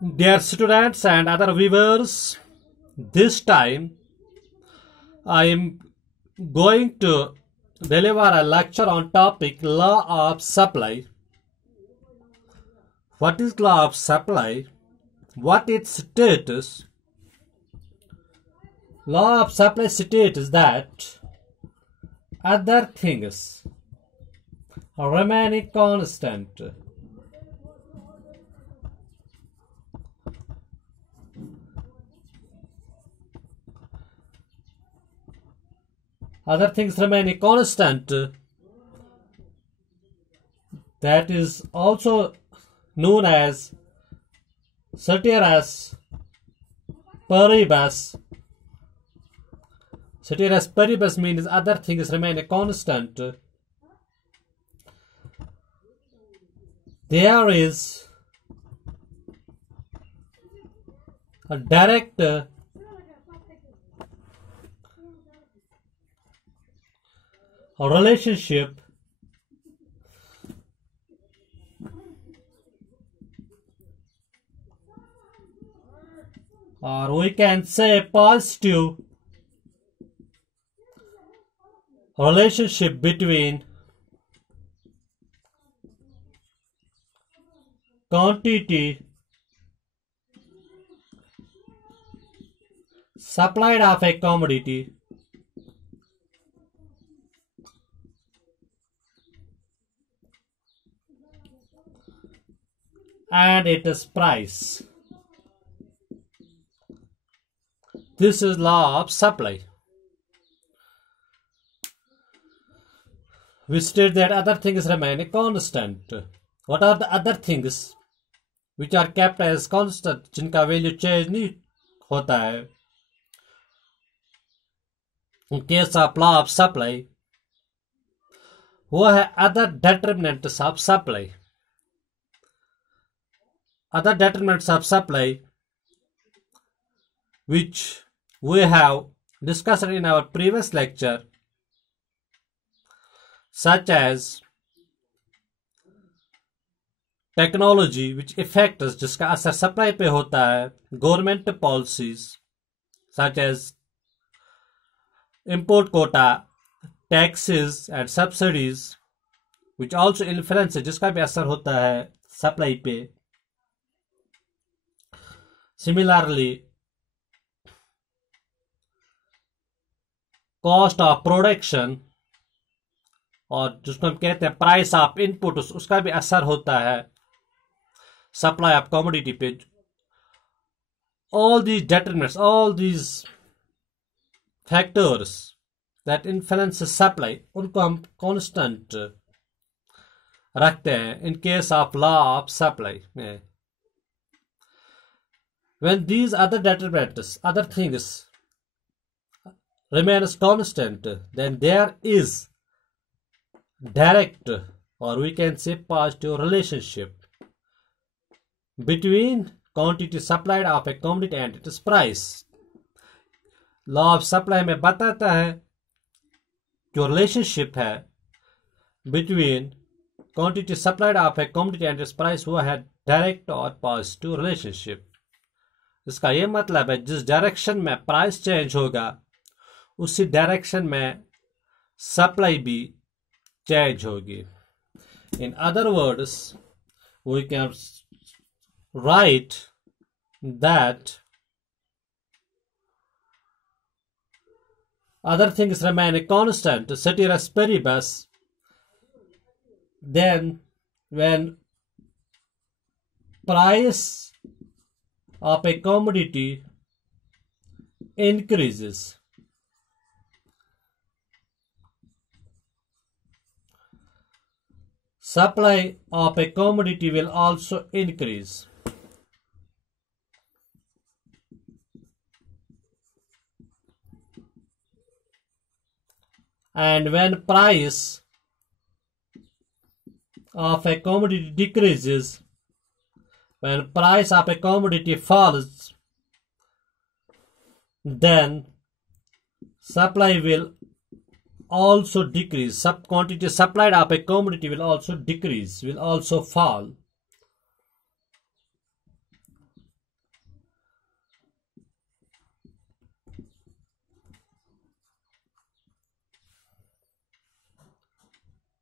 Dear students and other viewers, this time I am going to deliver a lecture on topic law of supply. What is law of supply? What its status? Law of supply states that other things remaining constant. Other things remaining constant, that is also known as ceteris paribus. Ceteris paribus means other things remain constant. There is a direct relationship or we can say positive relationship between quantity supplied of a commodity and its price. This is law of supply. We state that other things remain constant. What are the other things which are kept as constant, जिनका value change नहीं होता है? In case of law of supply, वो है other determinants of supply. Other determinants of supply which we have discussed in our previous lecture, such as technology which affects, जिसका असर supply पे होता है, government policies such as import quota, taxes and subsidies which also influence, जिसका भी असर होता है supply पे. Similarly, cost of production और जिसको हम कहते हैं प्राइस ऑफ इनपुट, उसका भी असर होता है सप्लाई ऑफ कमोडिटी पे. all these determinants, all these factors that influence supply, उनको हम constant रखते हैं in case of law of supply. When these other determinants, other things remains constant, then there is direct or we can say positive relationship between quantity supplied of a commodity and its price. Law of supply में बताता है जो relationship है between quantity supplied of a commodity and its price, वो है direct और positive relationship. इसका ये मतलब है जिस डायरेक्शन में प्राइस चेंज होगा उसी डायरेक्शन में सप्लाई भी चेंज होगी. In other words, we can write that other things remain constant, ceteris paribus, then when price of a commodity increases, supply of a commodity will also increase. And when price of a commodity decreases, when price of a commodity falls, then supply will also decrease. Quantity supplied of a commodity will also decrease, will also fall.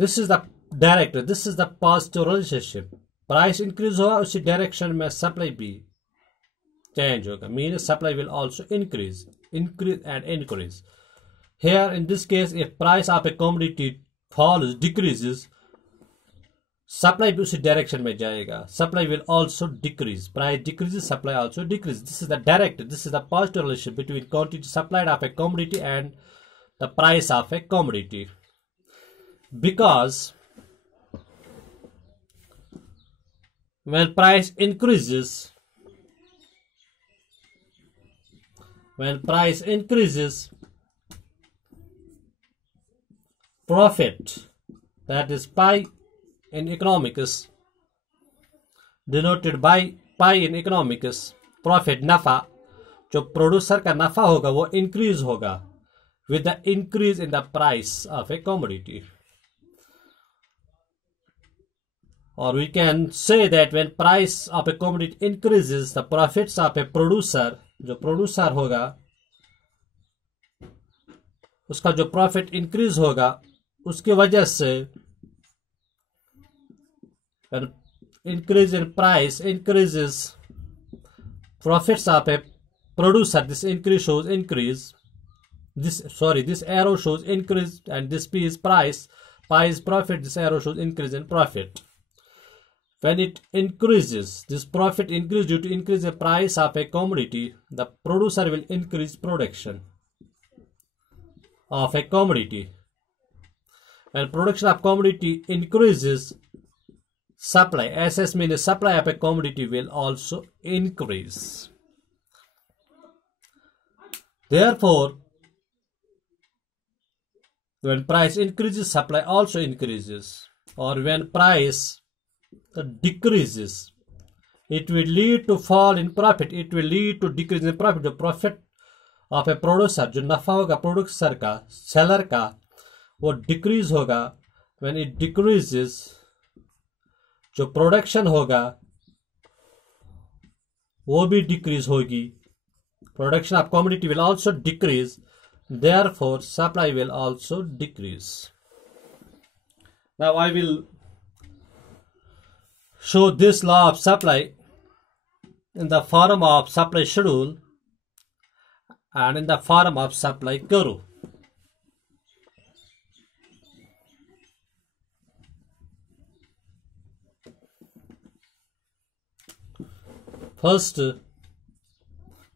This is the direct, this is the positive relationship. Price increase हुआ उसी direction में supply भी change होगा, mean supply will also increase and increase. Here in this case, if price of a commodity falls, decreases, supply भी उसी direction में जाएगा, supply will also decrease, price decreases, supply also decreases. This is the direct, this is the positive relationship between quantity supplied of a commodity and the price of a commodity. Because when price increases, profit, that is pi in economics, denoted by pi in economics, profit नफा, जो producer का नफा होगा वो increase होगा with the increase in the price of a commodity. Or we can say that when price of a commodity increases, the profits of a producer, जो producer होगा उसका जो प्रॉफिट इंक्रीज होगा, उसकी वजह से increase in price increases profits of a producer. This increase shows increase. This arrow shows increase, and this P is price. Pi is profit. This arrow shows increase in profit. When it increases, this profit increase due to increase the price of a commodity. The producer will increase production of a commodity. When production of commodity increases, supply, SS means supply of a commodity will also increase. Therefore, when price increases, supply also increases. Or when price decreases, it will lead to fall in profit. It will lead to decrease in profit. The profit of a producer, जो नफा होगा producer का, seller का, वो decrease होगा। When it decreases, जो production होगा वो भी डिक्रीज होगी। Production of commodity will also decrease, therefore supply will also decrease. Now I will show this law of supply in the form of supply schedule and in the form of supply curve. First,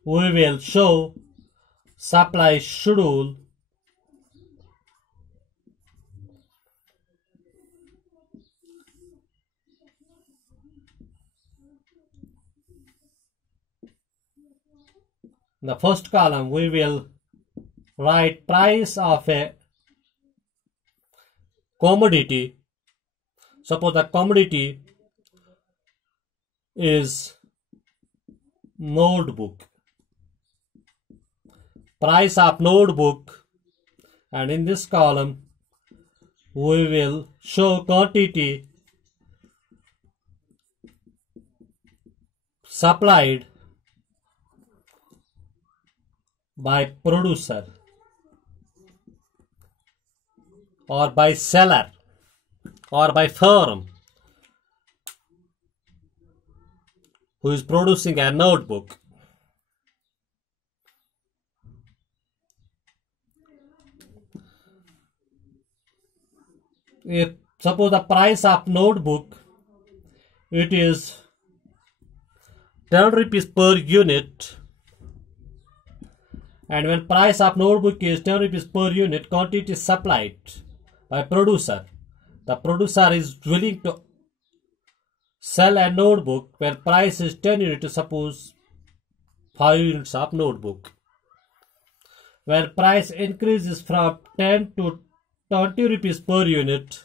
we will show supply schedule in the first column. We will write price of a commodity. Suppose the commodity is notebook. Price of notebook, and in this column we will show quantity supplied by producer or by seller or by firm who is producing a notebook. If suppose the price of notebook, it is 10 rupees per unit, and when price of notebook is 10 rupees per unit, quantity is supplied by producer. The producer is willing to sell a notebook where price is 10 units, suppose 5 units of notebook. When price increases from 10 to 20 rupees per unit,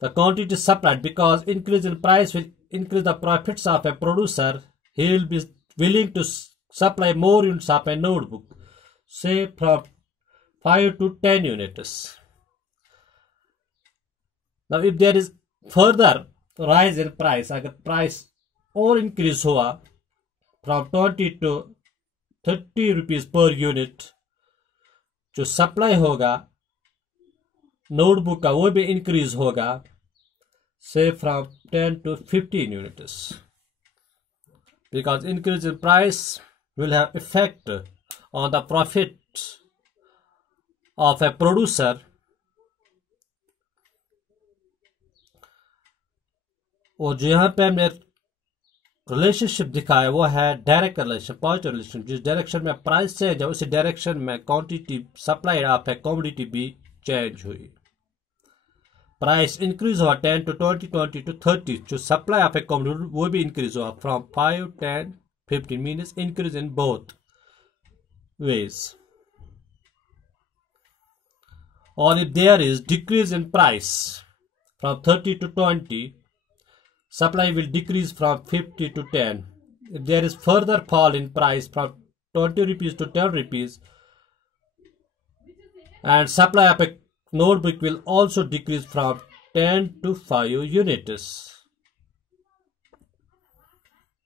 the quantity is supplied. Because increase in price will increase the profits of a producer, he will be willing to supply more units of a notebook, say from 5 to 10 units. Now if there is further rise in price, अगर price और increase हुआ from 20 to 30 rupees per unit, जो supply होगा notebook का वो भी increase होगा, say from 10 to 15 units, because increase in price will have effect on the profit of a producer. और जो यहाँ पे हमने रिलेशनशिप दिखाया वो है डायरेक्ट रिलेशन, पॉजिटिव रिलेशन। जिस डायरेक्शन में प्राइस चेंज है उसी डायरेक्शन में quantity supply of A commodity भी चेंज हुई। प्राइस इंक्रीज हुआ 10 to 20, 20 to 30, जो सप्लाई ऑफ ए कमोडिटी वो भी इंक्रीज हुआ from 5, 10, 15, means increase in both ways. और if there is decrease in price from 30 to 20, supply will decrease from 50 to 10. If there is further fall in price from 20 rupees to 10 rupees, and supply of a notebook will also decrease from 10 to 5 units.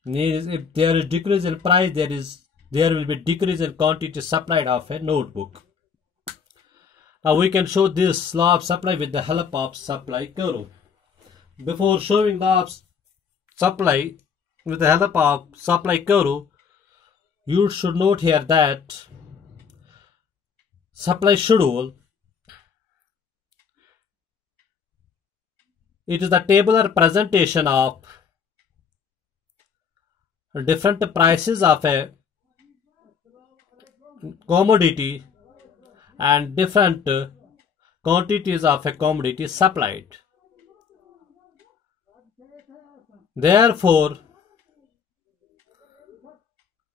Means if there is decrease in price, there will be decrease in quantity supplied of a notebook. Now we can show this law of supply with the help of supply curve. Before showing law of supply with the help of supply curve, you should note here that supply schedule, it is the tabular presentation of different prices of a commodity and different quantities of a commodity supplied. Therefore,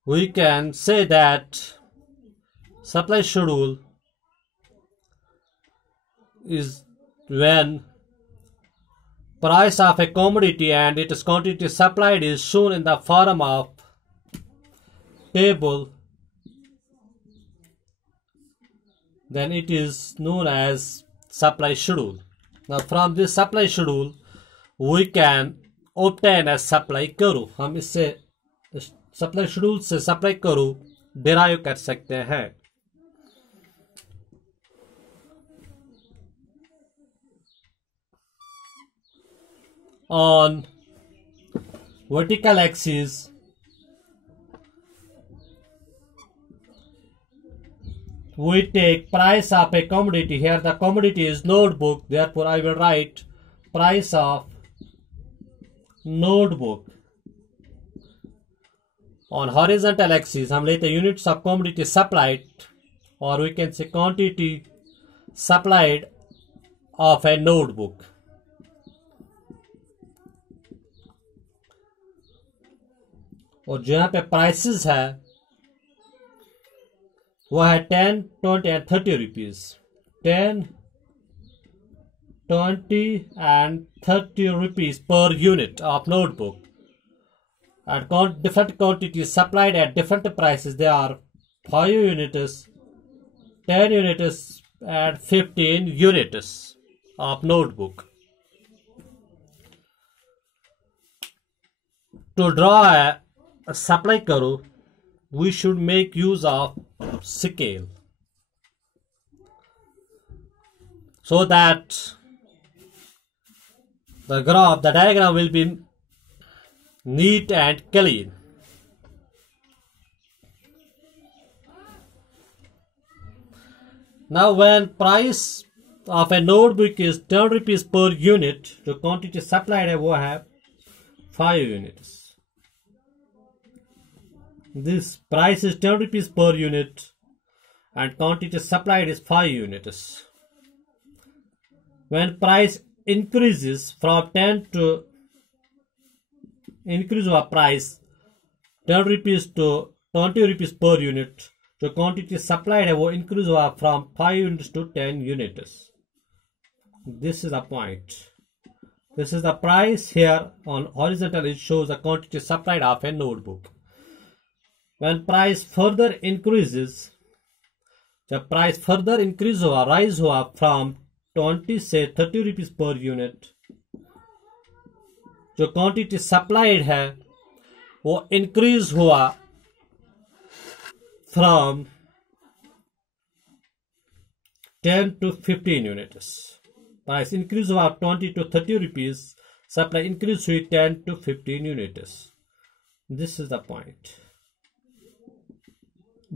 we can say that supply schedule is when price of a commodity and its quantity supplied is shown in the form of table, then it is known as supply schedule. Now from this supply schedule we can obtain a supply curve. हम इससे supply schedule से supply curve derive कर सकते हैं। On vertical axis, we take price of a commodity. Here the commodity is notebook, therefore I will write price of notebook. On horizontal axis हम लेते हैं units of commodity supplied, or we can say quantity supplied of a notebook. और जो यहाँ पे prices है वो है 10, 20 and 30 rupees. 10, 20 and 30 rupees per unit of notebook, and different quantities supplied at different prices. They are 5 units, 10 units and 15 units of notebook. To draw a supply curve, we should make use of scale so that the diagram will be neat and clean. Now when price of a notebook is 10 rupees per unit, जो quantity supplied है वो है 5 units. This price is 10 rupees per unit and quantity supplied is 5 units. When price increases from 10 to increase हुआ price 10 rupees to 20 rupees per unit, जो quantity supplied है वो increase हुआ from 5 units to 10 units. This is the point. This is the price. Here on horizontal it shows the quantity supplied of a notebook. When price further increases, जब price further increase हुआ, rise हुआ from 20 से 30 rupees per unit, जो quantity supplied है वो increase हुआ from 10 to 15 units. Price increase हुआ 20 to 30 rupees. Supply increase हुई 10 to 15 units. This is the point.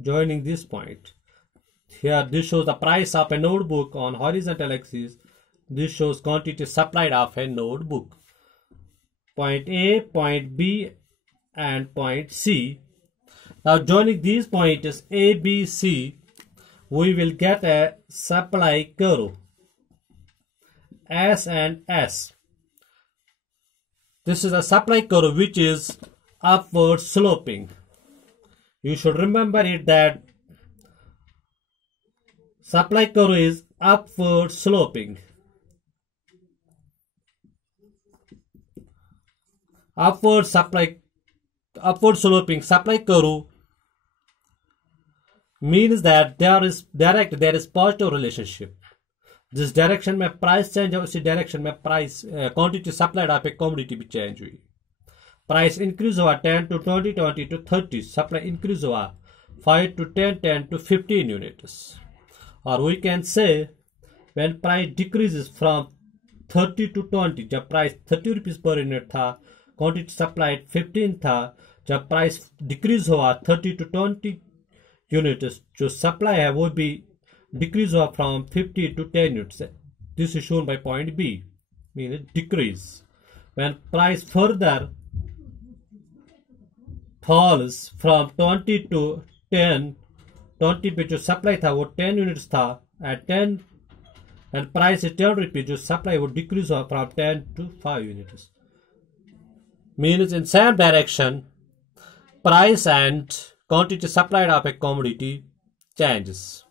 Joining this point, here this shows the price of a notebook on horizontal axis. This shows quantity supplied of a notebook. Point A, point B, and point C. Now joining these points A, B, C, we will get a supply curve S and S. This is a supply curve which is upward sloping. You should remember it that supply curve is upward sloping. Upward sloping supply curve means that there is positive relationship. जिस direction में price change है उसी direction में price quantity supplied आप एक commodity भी change हुई. Price increase हुआ 10 to 20, 20 to 30. सप्लाई इंक्रीज हुआ 5 to 10, 10 to 15 units. और we can say when price decreases from 30 to 20, जब प्राइस 30 रुपीज पर यूनिट था, क्वांटिटी सप्लाइड 15 था. जब प्राइस डिक्रीज हुआ 30 to 20 यूनिट्स, जो सप्लाई है वो भी decrease from 50 to 10 units. This is shown by point B, meaning decrease. When price further falls from 20 to 10, 20 पे जो सप्लाई था वो 10 यूनिट्स था, at 10 and price is 10 रुपये, जो सप्लाई वो डिक्रीज हुआ from 10 to 5 units. Means in same direction, price and quantity supplied of a commodity changes.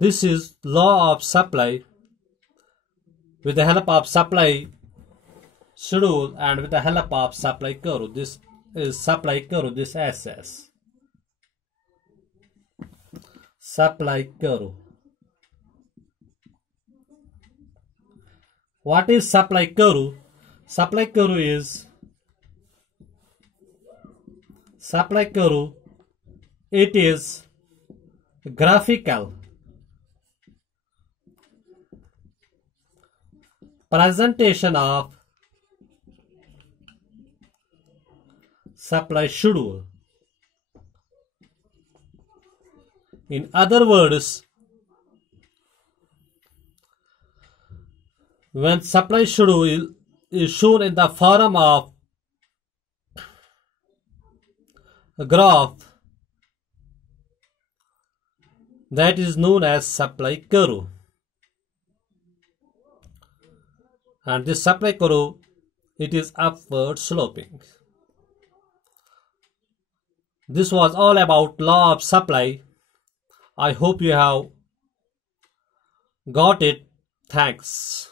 This is law of supply with the help of supply schedule and with the help of supply curve. This is supply curve, this SS. Supply curve. What is supply curve? Supply curve is it is graphical presentation of supply schedule. In other words, when supply schedule is shown in the form of a graph, that is known as supply curve. And this supply curve, it is upward sloping. This was all about law of supply. I hope you have got it. Thanks.